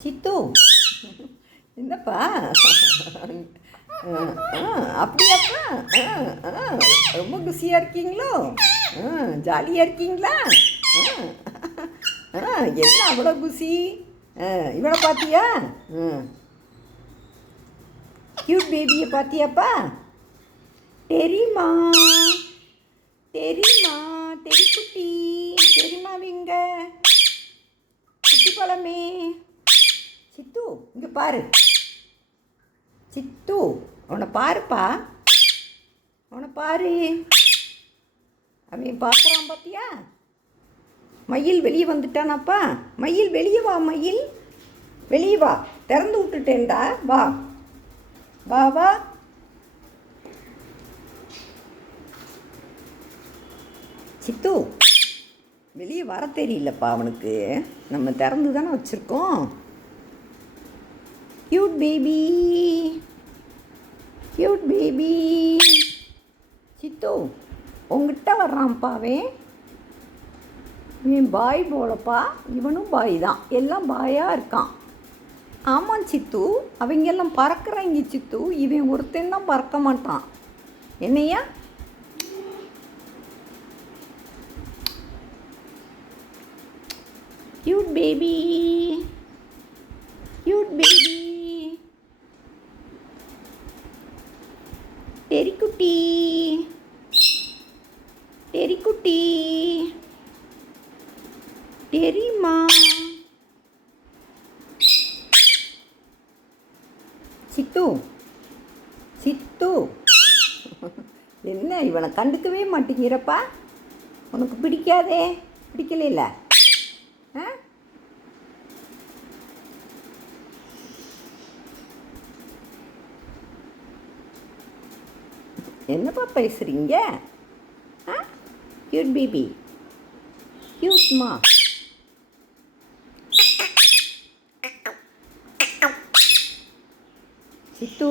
சித்து என்னப்பா அப்படியாப்பா ரொம்ப குஷியாக இருக்கீங்களோ ஜாலியாக இருக்கீங்களா என்ன அவ்வளோ குஷி இவனை பார்த்தியா க்யூட் பேபியை பார்த்தியாப்பா தெரியுமா தெரியுமா தெரிக்குட்டி தெரியுமாவிங்க குட்டி பழமே சித்து இங்கே பாரு சித்து அவனை பாருப்பா அவனை பாரு அவன் பார்க்குறான் பார்த்தியா மயில் வெளியே வந்துட்டானாப்பா மயில் வெளியே வா மயில் வெளியே வா திறந்து விட்டுட்டேன்டா வா வா வா சித்து வெளியே வர தெரியலப்பா அவனுக்கு நம்ம திறந்து தானே வச்சுருக்கோம் க்யூட் பேபி க்யூட் பேபி சித்து உங்ககிட்ட வர்றான்ப்பா இவன் பாய் போலப்பா இவனும் பாய் தான் எல்லாம் பாயாக இருக்கான் ஆமாம் சித்து அவங்கெல்லாம் பறக்கிறாங்க சித்து இவன் ஒருத்தன் தான் பறக்க மாட்டான் என்னையா க்யூட் பேபி க்யூட் பேபி தெரிக்குட்டி தெரிக்குட்டி தெரியுமா சித்து சித்து என்ன இவனை கண்டுக்கவே மாட்டேங்கிறப்பா உனக்கு பிடிக்காதே பிடிக்கல என்னப்பா பேசுகிறீங்க க்யூட் பேபி க்யூட்மா சித்து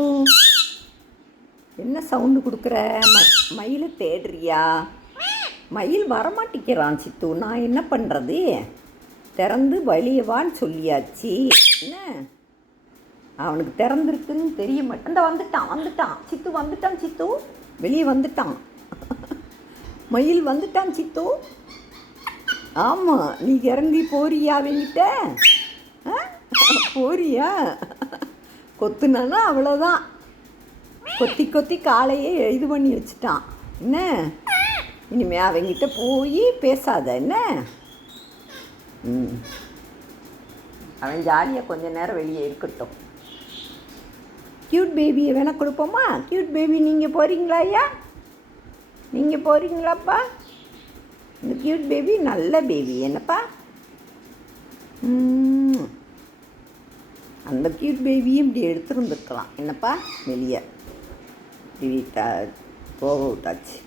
என்ன சவுண்டு கொடுக்குற மயிலை தேடுறியா மயில் வரமாட்டேங்கிறான் சித்து நான் என்ன பண்ணுறது திறந்து வெளியவான்னு சொல்லியாச்சு என்ன அவனுக்கு திறந்துருக்குன்னு தெரிய மாட்டேன் வந்துட்டான் சித்து வந்துட்டான் சித்து வெளியே வந்துட்டான் மயில் வந்துட்டான் சித்து ஆமாம் நீ இறங்கி போறியா அவங்கிட்ட போறியா கொத்துனானா அவ்வளோதான் கொத்தி கொத்தி காலையே இது பண்ணி வச்சுட்டான் என்ன இனிமே அவங்கிட்ட போய் பேசாத என்ன அவன் ஜாலியாக கொஞ்ச நேரம் வெளியே இருக்கட்டும் க்யூட் பேபியை வேணால் கொடுப்போமா க்யூட் பேபி நீங்கள் போகிறீங்களா ஐயா நீங்கள் போகிறீங்களாப்பா இந்த க்யூட் பேபி நல்ல பேபி என்னப்பா அந்த க்யூட் பேபியும் இப்படி எடுத்துருந்துருக்கலாம் என்னப்பா வெளியே இப்படி போக விட்டாச்சு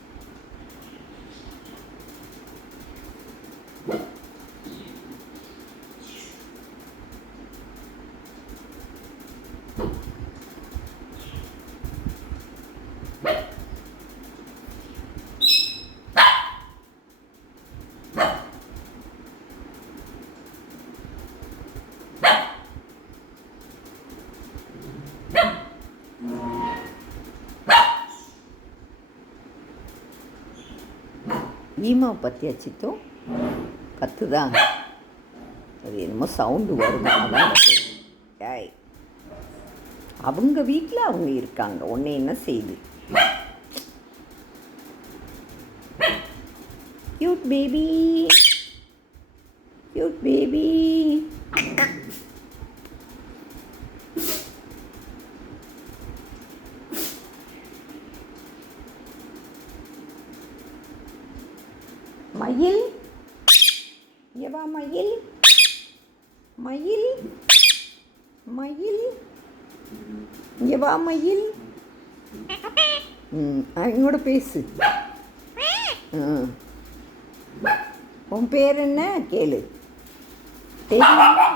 ஈமாவை பற்றியா சித்தும் கத்துதான் அது என்னமோ சவுண்டு வரும் அதான் ஏய் அவங்க வீட்டில் அவங்க இருக்காங்க ஒன்று என்ன செய்யுது க்யூட் பேபி க்யூட் பேபி மயில் எவா மயில் மயில் மயில் எவா மயில் அவங்களோட பேசு உன் பேர் என்ன கேளு தெரியுமா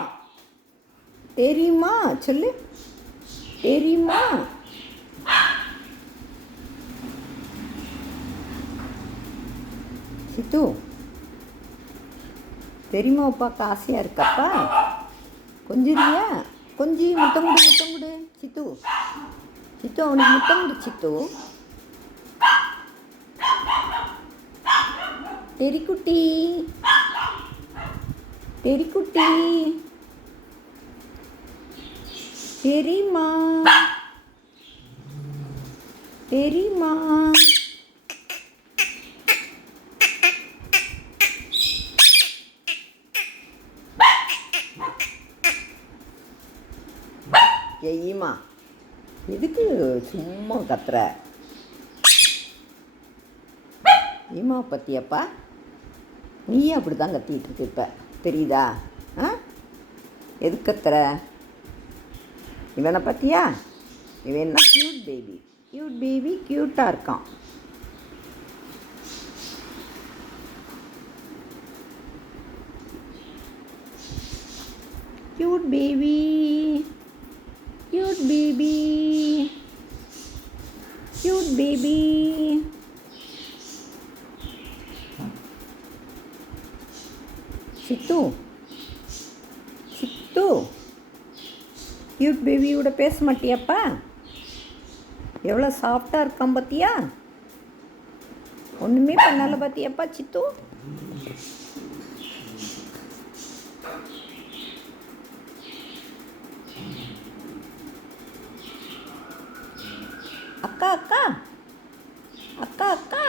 தெரியுமா சொல்லு தெரியுமா சித்து தெரியுமா பார்க்க ஆசையாக இருக்காப்பா கொஞ்சிரியா? கொஞ்சி முத்தம் கொடு, முத்தம் கொடு. சித்து, சித்து அவனுக்கு முத்தம் கொடு சித்து. டெரிக்குட்டி, டெரிக்குட்டி, தெரியுமா? தெரியுமா? ஈமா, எதுக்கு சும்மா கத்துற? ஈமா பத்தியப்பா, நீயே அப்படி தான் கத்திகிட்டு இருக்கு இப்போ, தெரியுதா? ஆ, எதுக்கு கத்துற? இவனை பற்றியா? இவன் என்ன க்யூட் பேபி, க்யூட் பேபி, க்யூட்டாக இருக்கான். Cute baby, cute baby, cute baby. Siddhu, Siddhu, cute பேபியோட பேச மாட்டியாப்பா? எவ்வளோ சாஃப்டாக இருக்கான் பார்த்தியா? ஒன்றுமே பண்ணால பார்த்தியாப்பா சித்து? அக்கா, அக்கா, அக்கா, அக்கா.